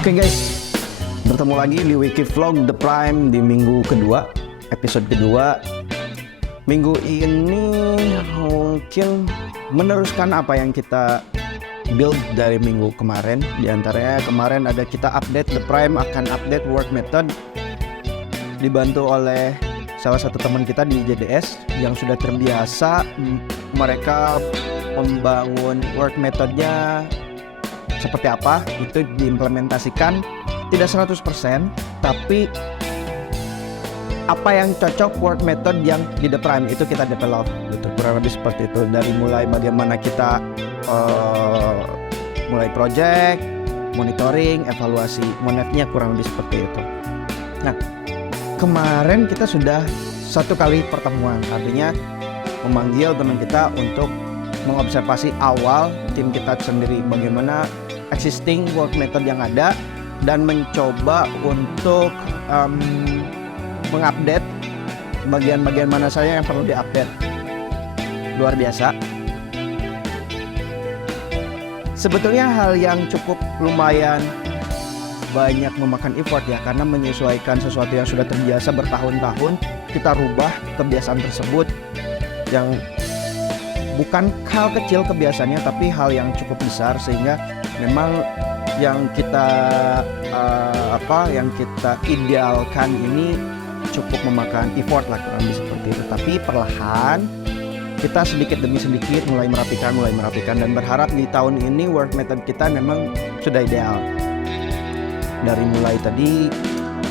Oke guys, bertemu lagi di Wiki Vlog The Prime di minggu kedua, episode kedua. Minggu ini mungkin meneruskan apa yang kita build dari minggu kemarin. Di antaranya kemarin ada kita update The Prime akan update work method, dibantu oleh salah satu teman kita di JDS yang sudah terbiasa. Mereka membangun work methodnya seperti apa, itu diimplementasikan tidak 100%, tapi apa yang cocok work method yang di The Prime itu kita develop gitu, kurang lebih seperti itu. Dari mulai bagaimana kita mulai project, monitoring, evaluasi, monetnya kurang lebih seperti itu. Nah, kemarin kita sudah satu kali pertemuan, artinya memanggil teman kita untuk mengobservasi awal tim kita sendiri bagaimana existing work method yang ada dan mencoba untuk mengupdate bagian-bagian mana saja yang perlu diupdate. Luar biasa. Sebetulnya hal yang cukup lumayan banyak memakan effort ya, karena menyesuaikan sesuatu yang sudah terbiasa bertahun-tahun, kita rubah kebiasaan tersebut yang bukan hal kecil kebiasaannya, tapi hal yang cukup besar, sehingga memang yang kita idealkan ini cukup memakan effort lah, kurang lebih seperti itu. Tapi perlahan kita sedikit demi sedikit mulai merapikan dan berharap di tahun ini work method kita memang sudah ideal. Dari mulai tadi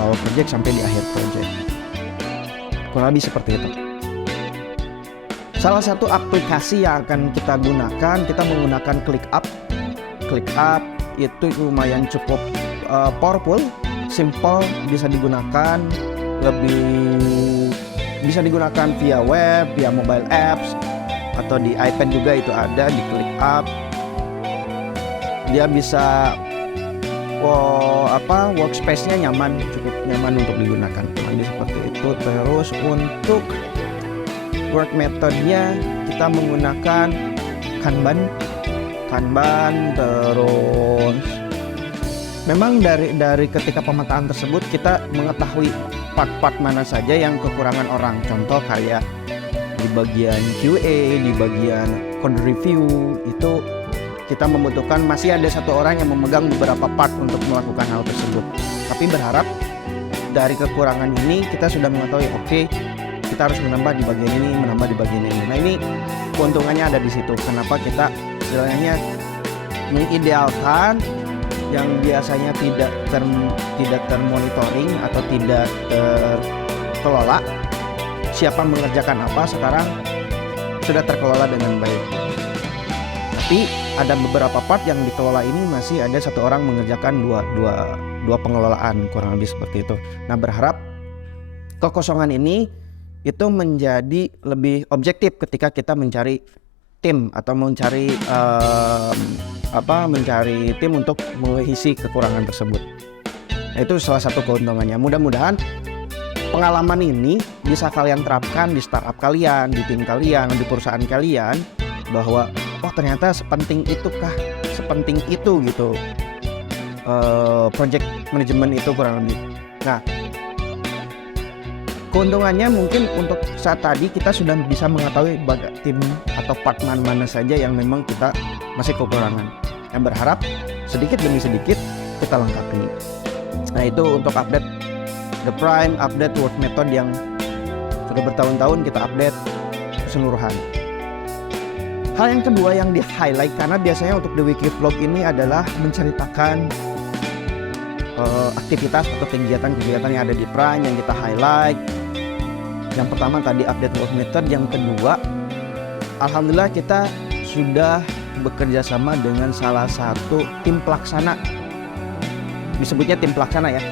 awal project sampai di akhir project, kurang lebih seperti itu. Salah satu aplikasi yang akan kita gunakan, kita menggunakan ClickUp. ClickUp itu lumayan cukup powerful, simple, bisa digunakan, bisa digunakan via web, via mobile apps, atau di iPad juga itu ada di ClickUp. Dia bisa workspace-nya nyaman, cukup nyaman untuk digunakan. Jadi seperti itu. Terus untuk work methodnya kita menggunakan Kanban. Terus memang dari ketika pemetaan tersebut kita mengetahui part-part mana saja yang kekurangan orang. Contoh kayak di bagian QA, di bagian code review, itu kita membutuhkan masih ada satu orang yang memegang beberapa part untuk melakukan hal tersebut. Tapi berharap dari kekurangan ini kita sudah mengetahui, oke, kita harus menambah di bagian ini, menambah di bagian ini. Nah, ini keuntungannya ada di situ. Kenapa kita istilahnya mengidealkan yang biasanya tidak termonitoring atau tidak terkelola, siapa mengerjakan apa, sekarang sudah terkelola dengan baik. Tapi ada beberapa part yang dikelola ini masih ada satu orang mengerjakan dua pengelolaan, kurang lebih seperti itu. Nah, berharap kekosongan ini itu menjadi lebih objektif ketika kita mencari tim atau mencari tim untuk mengisi kekurangan tersebut. Nah, itu salah satu keuntungannya. Mudah-mudahan pengalaman ini bisa kalian terapkan di startup kalian, di tim kalian, di perusahaan kalian, bahwa ternyata sepenting itu gitu project management itu kurang lebih. Nah, keuntungannya mungkin untuk saat tadi kita sudah bisa mengetahui tim atau part mana saja yang memang kita masih kekurangan. Yang berharap sedikit demi sedikit kita lengkapi. Nah, itu untuk update The Prime, update work method yang sudah bertahun-tahun kita update keseluruhan. Hal yang kedua yang di-highlight, karena biasanya untuk The Wiki Vlog ini adalah menceritakan aktivitas atau kegiatan-kegiatan yang ada di Prime yang kita highlight. Yang pertama tadi update work method, yang kedua alhamdulillah kita sudah bekerja sama dengan salah satu tim pelaksana. Disebutnya tim pelaksana ya,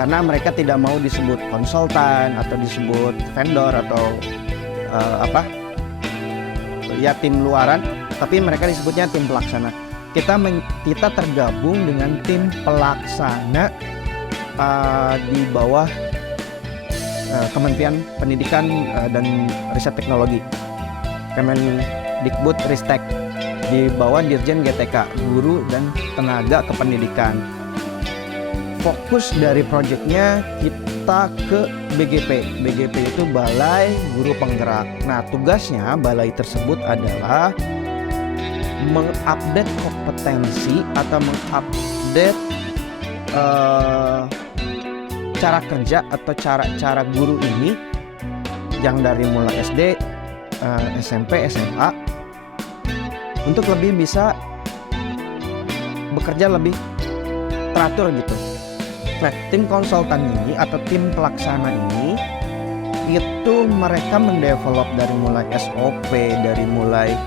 karena mereka tidak mau disebut konsultan atau disebut vendor atau tim luaran, tapi mereka disebutnya tim pelaksana. Kita tergabung dengan tim pelaksana di bawah Kementerian Pendidikan dan Riset Teknologi, Kemendikbud Ristek, di bawah Dirjen GTK, Guru dan Tenaga Kependidikan. fokus dari proyeknya kita ke BGP. BGP itu Balai Guru Penggerak. Nah, tugasnya balai tersebut adalah mengupdate kompetensi atau mengupdate cara kerja atau cara guru ini yang dari mulai SD, SMP, SMA untuk lebih bisa bekerja lebih teratur gitu. Nah, tim konsultan ini atau tim pelaksana ini itu mereka mendevelop dari mulai SOP, dari mulai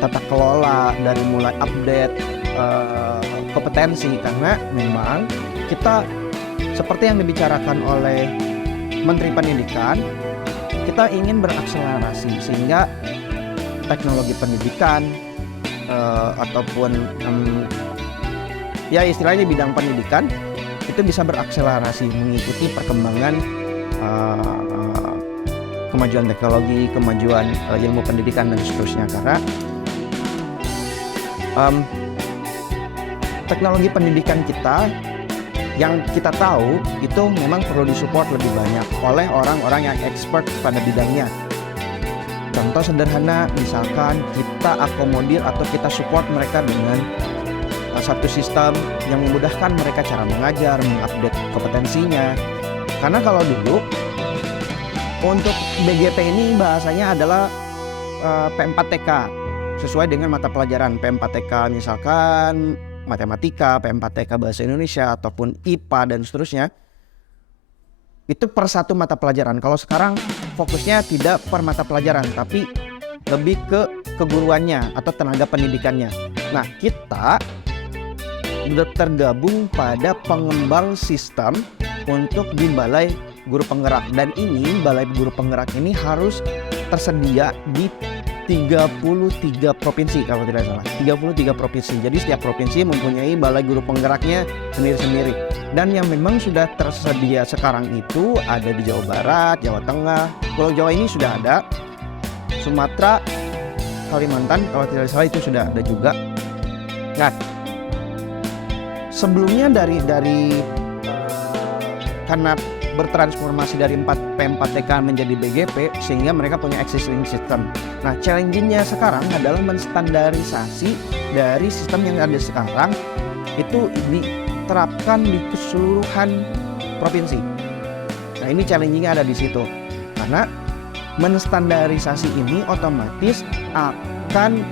tata kelola, dari mulai update kompetensi, karena memang kita seperti yang dibicarakan oleh Menteri Pendidikan, kita ingin berakselerasi sehingga teknologi pendidikan ataupun ya istilahnya bidang pendidikan itu bisa berakselerasi mengikuti perkembangan kemajuan teknologi, kemajuan ilmu pendidikan dan seterusnya. Karena teknologi pendidikan kita yang kita tahu itu memang perlu disupport lebih banyak oleh orang-orang yang expert pada bidangnya. Contoh sederhana, misalkan kita akomodir atau kita support mereka dengan satu sistem yang memudahkan mereka cara mengajar, mengupdate kompetensinya. Karena kalau dulu untuk BGP ini bahasanya adalah P4TK sesuai dengan mata pelajaran. P4TK misalkan matematika, P4TK bahasa Indonesia ataupun IPA dan seterusnya. Itu per satu mata pelajaran. Kalau sekarang fokusnya tidak per mata pelajaran, tapi lebih ke keguruannya atau tenaga pendidikannya. Nah, kita tergabung pada pengembang sistem untuk di Balai Guru Penggerak. Dan ini Balai Guru Penggerak ini harus tersedia di 33 provinsi kalau tidak salah. 33 provinsi. Jadi setiap provinsi mempunyai balai guru penggeraknya sendiri-sendiri. Dan yang memang sudah tersedia sekarang itu ada di Jawa Barat, Jawa Tengah, Pulau Jawa ini sudah ada. Sumatera, Kalimantan kalau tidak salah itu sudah ada juga. Nah, sebelumnya dari karena bertransformasi dari P4TK menjadi BGP sehingga mereka punya existing system. Nah, challenge-nya sekarang adalah menstandarisasi dari sistem yang ada sekarang itu diterapkan di keseluruhan provinsi. Nah, ini challenge-nya ada di situ. Karena menstandarisasi ini otomatis akan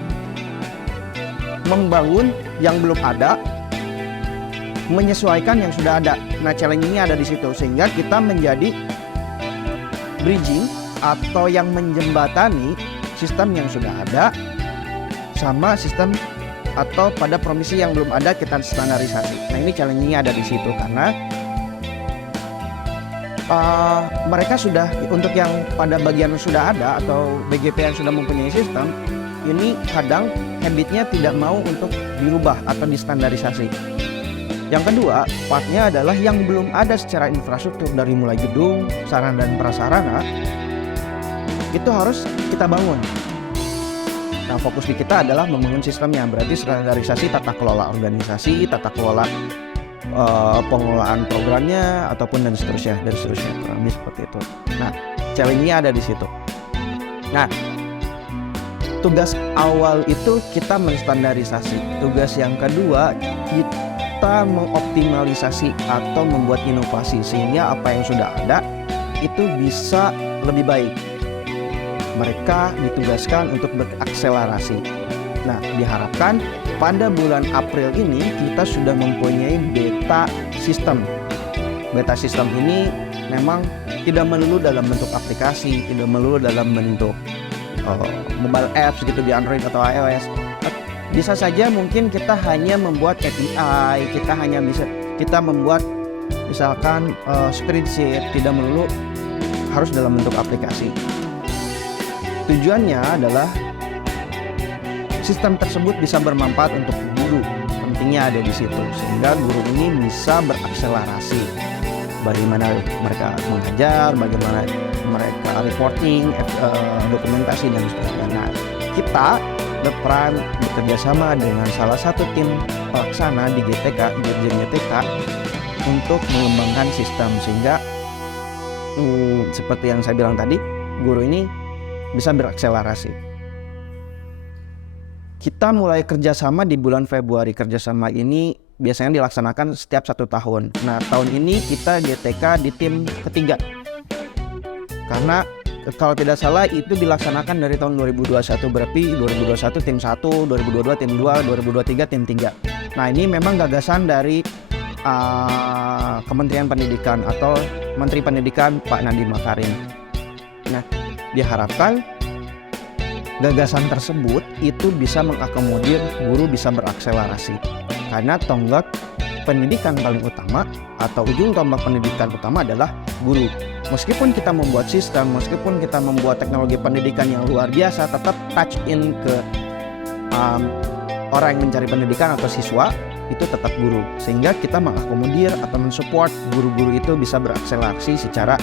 membangun yang belum ada, menyesuaikan yang sudah ada. Nah, challenge ini ada di situ sehingga kita menjadi bridging atau yang menjembatani sistem yang sudah ada sama sistem atau pada provinsi yang belum ada kita standarisasi. Nah, ini challenge-nya ada di situ karena mereka sudah untuk yang pada bagian sudah ada atau BGP yang sudah mempunyai sistem ini kadang habitnya tidak mau untuk dirubah atau distandarisasi. Yang kedua, partnya adalah yang belum ada secara infrastruktur dari mulai gedung, sarana dan prasarana itu harus kita bangun. Nah, fokus di kita adalah membangun sistemnya, berarti standarisasi tata kelola organisasi, tata kelola pengelolaan programnya ataupun dan seterusnya, kurang lebih seperti itu. Nah, challenge-nya ada di situ. Nah, tugas awal itu kita menstandarisasi. Tugas yang kedua kita mengoptimalisasi atau membuat inovasi sehingga apa yang sudah ada itu bisa lebih baik. Mereka ditugaskan untuk berakselerasi. Nah, diharapkan pada bulan April ini kita sudah mempunyai beta sistem. Beta sistem ini memang tidak melulu dalam bentuk aplikasi, tidak melulu dalam bentuk mobile apps gitu di Android atau iOS. Bisa saja mungkin kita hanya membuat API, kita membuat misalkan spreadsheet, tidak melulu harus dalam bentuk aplikasi. Tujuannya adalah sistem tersebut bisa bermanfaat untuk guru. Pentingnya ada di situ sehingga guru ini bisa berakselerasi. Bagaimana mereka mengajar, bagaimana mereka reporting, dokumentasi dan sebagainya. Nah, kita The Prime bekerja sama dengan salah satu tim pelaksana di GTK, Dirjen GTK, untuk mengembangkan sistem sehingga seperti yang saya bilang tadi, guru ini bisa berakselerasi. Kita mulai kerjasama di bulan Februari. Kerjasama ini biasanya dilaksanakan setiap 1 tahun. Nah, tahun ini kita GTK di tim ketiga. Karena kalau tidak salah itu dilaksanakan dari tahun 2021, berarti 2021 tim 1, 2022 tim 2, 2023 tim 3. Nah, ini memang gagasan dari Kementerian Pendidikan atau Menteri Pendidikan Pak Nadiem Makarim. Nah, diharapkan gagasan tersebut itu bisa mengakomodir guru bisa berakselerasi. Karena tonggak pendidikan paling utama atau ujung tombak pendidikan utama adalah guru. Meskipun kita membuat sistem, meskipun kita membuat teknologi pendidikan yang luar biasa, tetap touch in ke orang yang mencari pendidikan atau siswa, itu tetap guru. Sehingga kita mengakomodir atau mensupport guru-guru itu bisa berakselerasi secara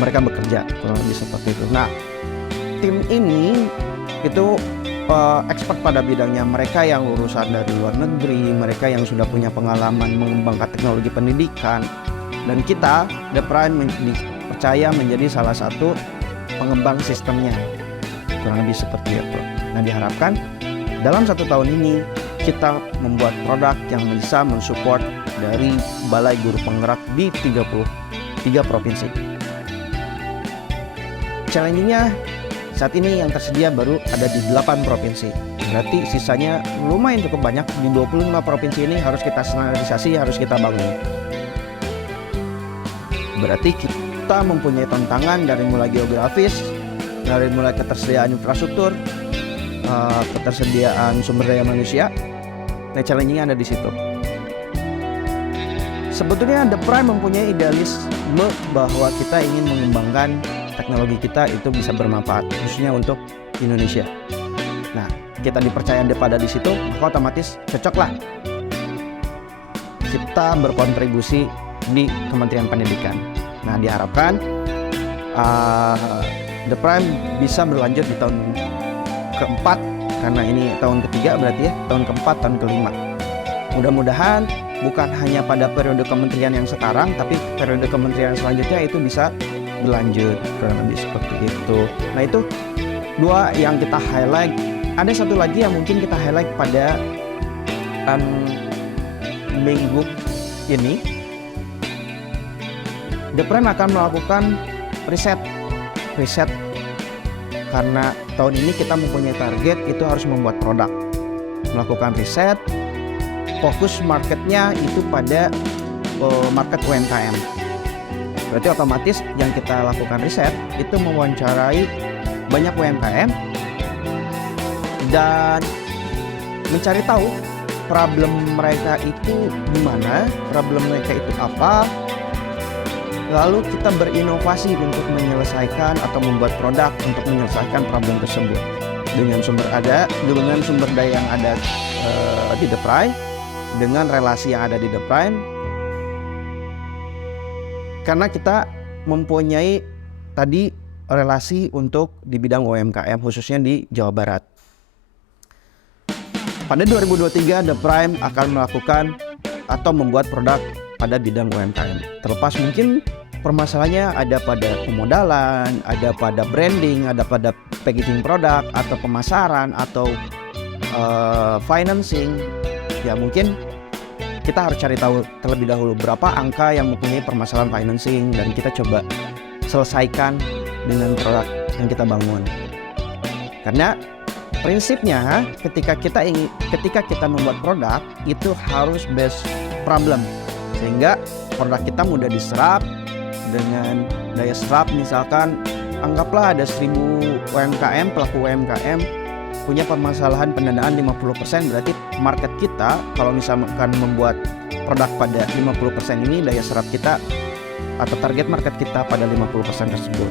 mereka bekerja, kurang lebih seperti itu. Nah, tim ini itu expert pada bidangnya. Mereka yang lulusan dari luar negeri, mereka yang sudah punya pengalaman mengembangkan teknologi pendidikan. Dan kita, The Prime, dipercaya menjadi salah satu pengembang sistemnya. Kurang lebih seperti itu. Nah, diharapkan dalam 1 tahun ini kita membuat produk yang bisa mensupport dari Balai Guru Penggerak di 33 provinsi. Challenge-nya saat ini yang tersedia baru ada di 8 provinsi. Berarti sisanya lumayan cukup banyak. Di 25 provinsi ini harus kita standarisasi, harus kita bangun. Berarti kita mempunyai tantangan dari mulai geografis, dari mulai ketersediaan infrastruktur, ketersediaan sumber daya manusia. Nah, challenge-nya ada di situ. Sebetulnya The Prime mempunyai idealisme bahwa kita ingin mengembangkan teknologi kita itu bisa bermanfaat, khususnya untuk Indonesia. Nah, kita dipercaya pada di situ, maka otomatis cocoklah kita berkontribusi di Kementerian Pendidikan. Nah, diharapkan The Prime bisa berlanjut di tahun keempat, karena ini tahun ketiga berarti ya, tahun keempat, tahun kelima. Mudah-mudahan bukan hanya pada periode kementerian yang sekarang, tapi periode kementerian selanjutnya itu bisa berlanjut, kurang lebih seperti itu. Nah, itu 2 yang kita highlight. Ada satu lagi yang mungkin kita highlight pada minggu ini. The Prime akan melakukan riset karena tahun ini kita mempunyai target itu harus membuat produk, melakukan riset, fokus marketnya itu pada market UMKM. Berarti otomatis yang kita lakukan riset itu mewawancarai banyak UMKM dan mencari tahu problem mereka itu gimana, problem mereka itu apa. Lalu kita berinovasi untuk menyelesaikan atau membuat produk untuk menyelesaikan problem tersebut dengan sumber daya yang ada di The Prime, dengan relasi yang ada di The Prime. Karena kita mempunyai tadi relasi untuk di bidang UMKM khususnya di Jawa Barat. Pada 2023 The Prime akan melakukan atau membuat produk pada bidang UMKM. Terlepas mungkin permasalahannya ada pada pemodalan, ada pada branding, ada pada packaging produk, atau pemasaran, atau financing. Ya mungkin kita harus cari tahu terlebih dahulu berapa angka yang mempunyai permasalahan financing dan kita coba selesaikan dengan produk yang kita bangun. Karena prinsipnya ketika kita membuat produk itu harus based problem, sehingga produk kita mudah diserap. Dengan daya serap misalkan anggaplah ada 1000 UMKM, pelaku UMKM punya permasalahan pendanaan 50%, berarti market kita kalau misalkan membuat produk pada 50% ini, daya serap kita atau target market kita pada 50% tersebut.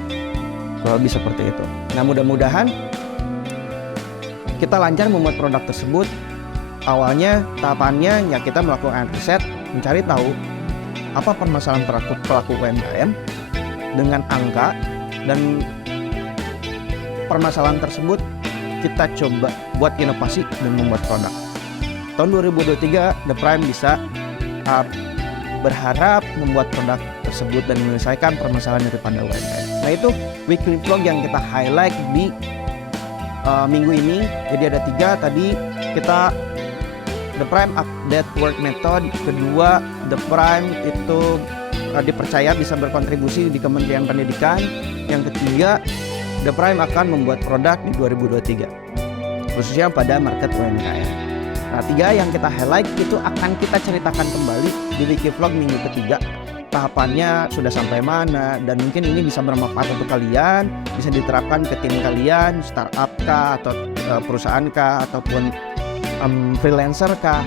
Kalau lebih seperti itu. Nah, mudah-mudahan kita lancar membuat produk tersebut. Awalnya tahapannya ya kita melakukan riset, mencari tahu apa permasalahan pelaku UMKM dengan angka, dan permasalahan tersebut kita coba buat inovasi dan membuat produk. Tahun 2023 The Prime bisa berharap membuat produk tersebut dan menyelesaikan permasalahan daripada UMKM. Nah, itu weekly vlog yang kita highlight di minggu ini. Jadi ada 3 tadi, kita The Prime update work method, kedua The Prime itu dipercaya bisa berkontribusi di Kementerian Pendidikan, yang ketiga The Prime akan membuat produk di 2023 khususnya pada market UMKM. Nah, 3 yang kita highlight itu akan kita ceritakan kembali di weekly vlog minggu ketiga. Tahapannya sudah sampai mana, dan mungkin ini bisa bermanfaat untuk kalian, bisa diterapkan ke tim kalian, startup kah, atau perusahaan kah, ataupun freelancer kah,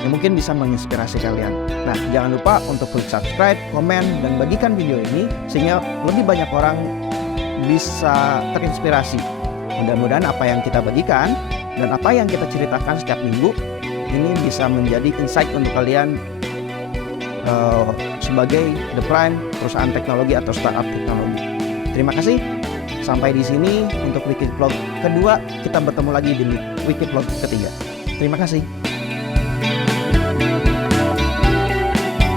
yang mungkin bisa menginspirasi kalian. Nah, jangan lupa untuk klik subscribe, komen, dan bagikan video ini sehingga lebih banyak orang bisa terinspirasi. Mudah-mudahan apa yang kita bagikan dan apa yang kita ceritakan setiap minggu ini bisa menjadi insight untuk kalian sebagai The Prime, perusahaan teknologi atau startup teknologi. Terima kasih. Sampai di sini untuk weekly vlog kedua. Kita bertemu lagi di weekly vlog ketiga. Terima kasih.